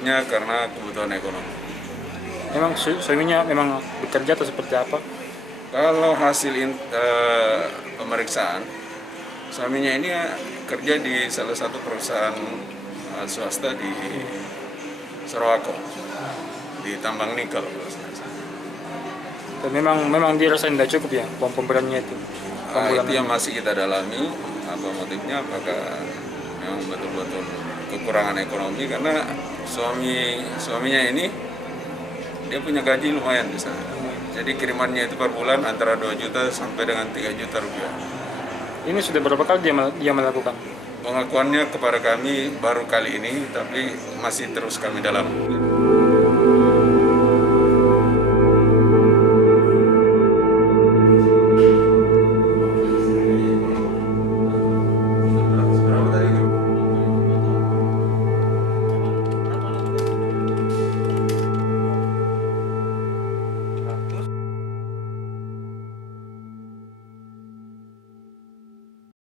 hidupnya karena kebutuhan ekonomi. Memang suaminya memang bekerja atau seperti apa? Kalau hasil pemeriksaan, suaminya ini kerja di salah satu perusahaan swasta di Sorowako, di tambang nikel. Dan memang dirasa tidak cukup ya pemberiannya itu. Itu yang masih kita dalami, apa motifnya, apakah memang betul-betul kekurangan ekonomi, karena suaminya ini dia punya gaji lumayan di sana. Jadi kirimannya itu per bulan antara 2 juta sampai dengan 3 juta rupiah. Ini sudah berapa kali dia melakukan? Pengakuannya kepada kami baru kali ini, tapi masih terus kami dalami.